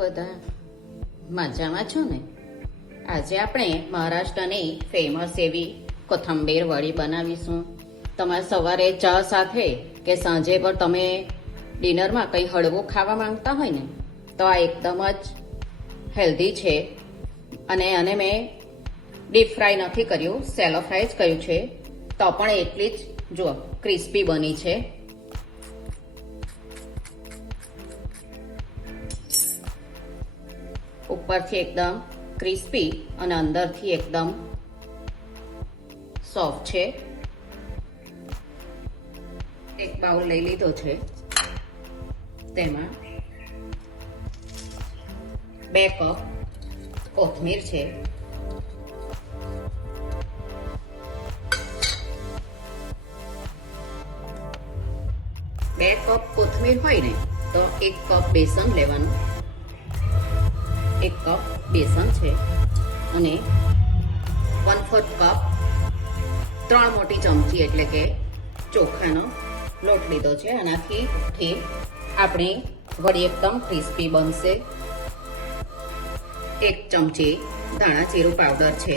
બધા મજામાં છો ને? આજે આપણે મહારાષ્ટ્રની ફેમસ એવી કોથંબીર વડી બનાવીશું. તમારે સવારે ચા સાથે કે સાંજે પર તમે ડિનરમાં કંઈ હળવું ખાવા માંગતા હોય ને તો આ એકદમ જ હેલ્ધી છે. અને આને મેં ડીપ ફ્રાય નથી કર્યું, સેલો ફ્રાય જ કર્યું છે, તો પણ એટલી જ જુઓ ક્રિસ્પી બની છે. ઉપરથી એકદમ ક્રિસ્પી અને અંદરથી એકદમ સોફ્ટ છે. એક બાઉલ લઈ લીધો છે, તેમાં 2 કપ કોથમીર છે, 2 કપ કોથમીર હોય ને તો 1 કપ બેસન લેવાનું. 1 કપ બેસન છે અને 1/4 કપ 3 મોટી ચમચી એટલે કે ચોખાનો લોટ લીધો છે. આનાથી આપણી વડી એકદમ ક્રિસ્પી બનશે. 1 ચમચી ધાણા જીરું પાવડર છે,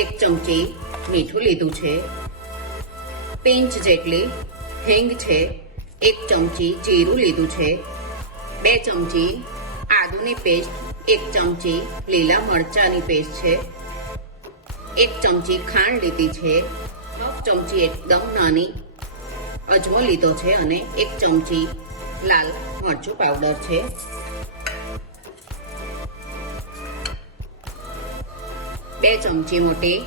1 ચમચી મીઠું લીધું છે, પિંચ જેટલી હિંગ છે, 1 ચમચી જીરું લીધું છે, 2 ચમચી આદુની પેસ્ટ, 1 ચમચી લીલા મરચાની પેસ્ટ છે, 1 ચમચી ખાંડ લીધી છે, 1 ચમચી એકદમ નાની અજમો લીધો છે અને 1 ચમચી લાલ મરચું પાવડર છે. બે ચમચી મોટી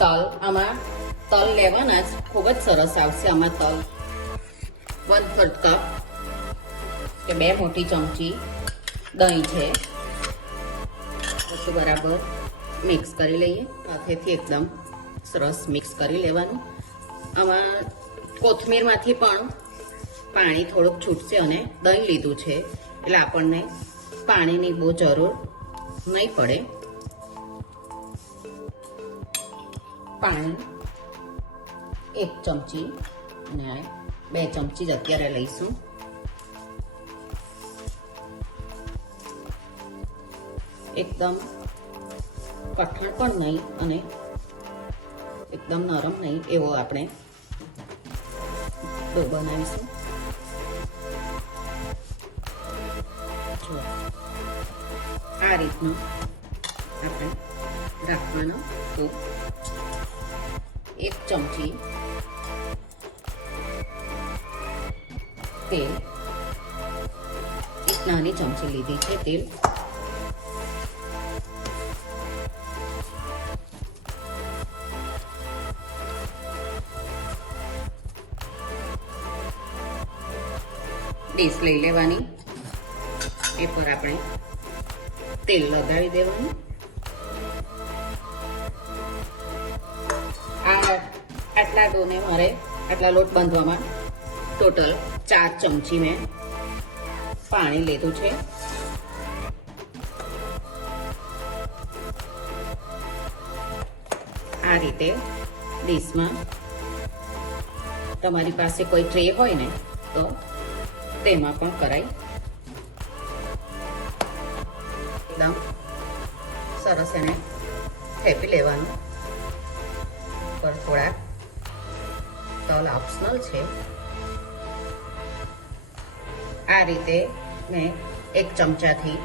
તલ, આમાં તલ લેવાના જ ખૂબ જ સરસ આવશે. આમાં તલ 1/4 કપ કે 2 મોટી ચમચી દહીં છે. બધું બરાબર મિક્સ કરી લઈએ. હાથેથી એકદમ સરસ મિક્સ કરી લેવાનું. આમાં કોથમીરમાંથી પણ પાણી થોડુંક છૂટશે અને દહીં લીધું છે એટલે આપણને પાણીની બહુ જરૂર નહીં પડે. પાણી 1 ચમચી અને 2 ચમચી જ અત્યારે લઈશું. એકદમ કઠણ પણ નહીં અને એકદમ નરમ નહીં એવો આપણે ડો બનાવીશું. જો આ રીતનું આપણે રાખવાનો. તો 1 ચમચી તેલ, 1 નાની ચમચી લીધી છે તેલ, ડીશ લઈ લેવાની, એ પર આપણે તેલ લગાવી દેવાનું. આટલા ડોને મારે આટલા લોટ બાંધવામાં ટોટલ 4 ચમચી મેં પાણી લીધું છે. આ રીતે ડીશમાં તમારી પાસે કોઈ ટ્રે હોય ને તો તેમાં પણ કરાય. એકદમ સરસ એને થેપી લેવાનું. પર થોડા તલ ઓપ્શનલ છે. આ રીતે મેં 1 ચમચાથી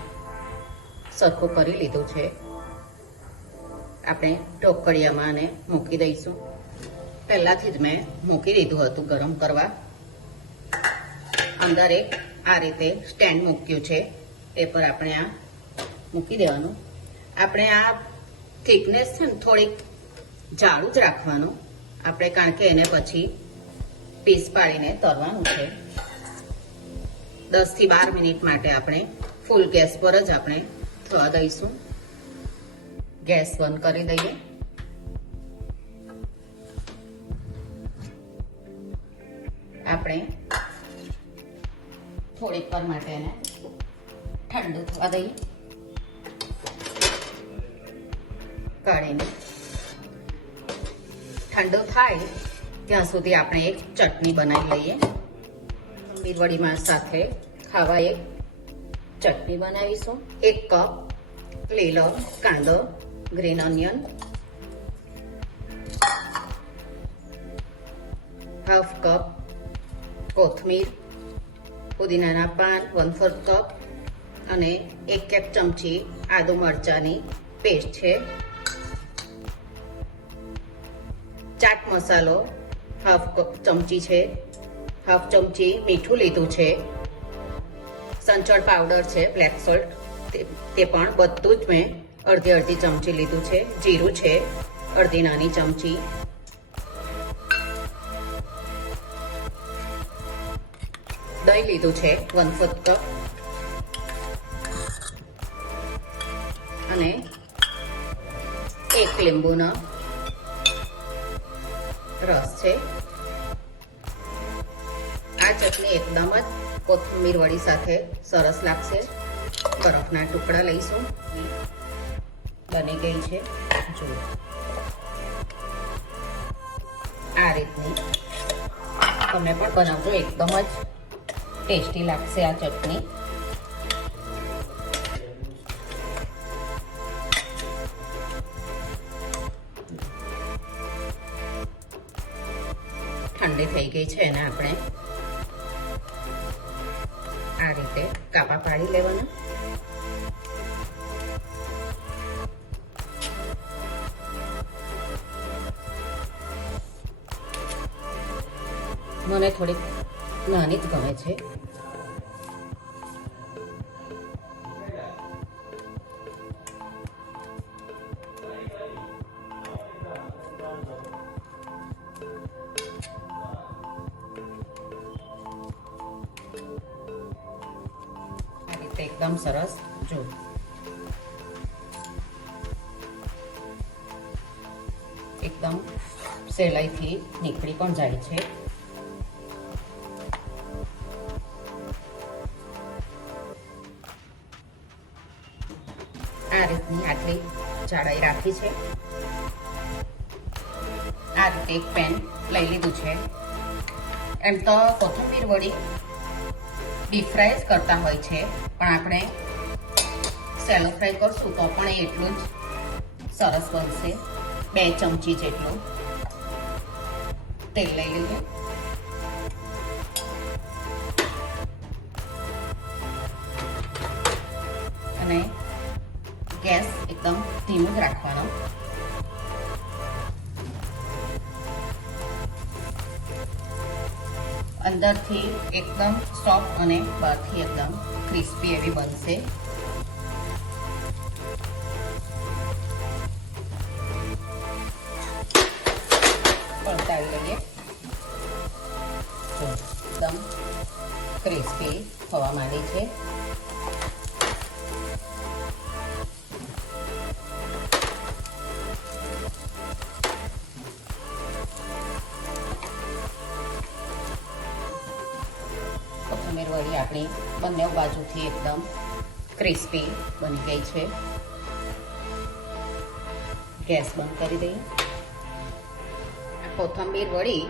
સરખું કરી લીધું છે. આપણે ઢોકળિયામાં આને મૂકી દઈશું. પહેલાથી જ મેં મૂકી દીધું હતું ગરમ કરવા. અંદર એક આ રીતે સ્ટેન્ડ મૂક્યું છે, એ પર આપણે આ મૂકી દેવાનું. આપણે આ થિકનેસ છે ને થોડીક જાડું જ રાખવાનું આપણે, કારણ કે એને પછી પીસ પાડીને તળવાનું છે. 10 થી 12 મિનિટ માટે આપણે ફૂલ ગેસ પર જ આપણે થવા દઈશું. ગેસ બંધ કરી દઈએ. આપણે થોડીક વાર માટે એને ઠંડુ થવા દઈએ. કાઢીને ઠંડો થાય ત્યાં સુધી આપણે એક ચટણી બનાવી લઈએ. વડીમાં સાથે ખાવા એક ચટણી બનાવીશું. 1 કપ લીલો કાંદો, ગ્રીન ઓનિયન, હાફ કપ કોથમીર, પુદીનાના પાન 1/4 કપ અને 1 ચમચી આદુ મરચાની પેસ્ટ છે. ચાટ મસાલો હાફ ચમચી છે. હાફ ચમચી મીઠું લીધું છે. સંચળ પાવડર છે, બ્લેક સોલ્ટ, તે પણ બધું જ મેં અડધી ચમચી લીધું છે. જીરું છે અડધી નાની ચમચી. દહીં લીધું છે 1/4 કપ અને 1 લીંબુનો રસ છે. આ ચટણી એકદમ જ કોથમીર વડી સાથે સરસ લાગશે. બરફના ટુકડા લઈશું. બની ગઈ છે, જુઓ આ રીતની. તમે પણ બનાવજો, એકદમ જ ટેસ્ટી લાગશે આ ચટણી. ઠંડી થઈ ગઈ છે એને આપણે આ રીતે કાપા પાડી લેવાના. મને થોડીક નાની જ ગમે છે. એકદમ સરસ, જો એકદમ સહેલાઈથી નીકળી પણ જાય છે. આ રીતની આટલી જાડાઈ રાખી છે. આ રીતે એક પેન લઈ લીધું છે. એમ તો કોથમીર વડી ડીપ ફ્રાય જ કરતા હોય છે, પણ આપણે સેલો ફ્રાય કરશું તો પણ એટલું જ સરસ બનશે. 2 ચમચી જેટલું તેલ લઈ લઈએ. અને ગેસ એકદમ ધીમો જ રાખવાનો. અંદરથી એકદમ સોફ્ટ અને બહારથી એકદમ ક્રિસ્પી એવી બનશે. પલટાવી લઈએ. એકદમ ક્રિસ્પી થવા માંડી છે. કોથમીર વડી આપણી બંને બાજુથી એકદમ ક્રિસ્પી બની ગઈ છે. ગેસ બંધ કરી દઈએ. આ કોથમીર વડી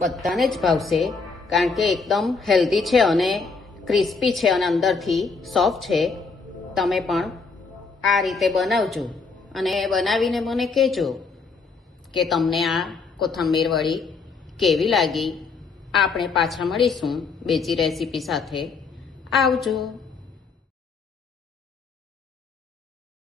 બધાને જ ભાવશે, કારણ કે એકદમ હેલ્ધી છે અને ક્રિસ્પી છે અને અંદરથી સોફ્ટ છે. તમે પણ આ રીતે બનાવજો અને બનાવીને મને કહેજો કે તમને આ કોથમીર વડી કેવી લાગી. આપણે પાછા મળીશું બીજી રેસીપી સાથે. આવજો.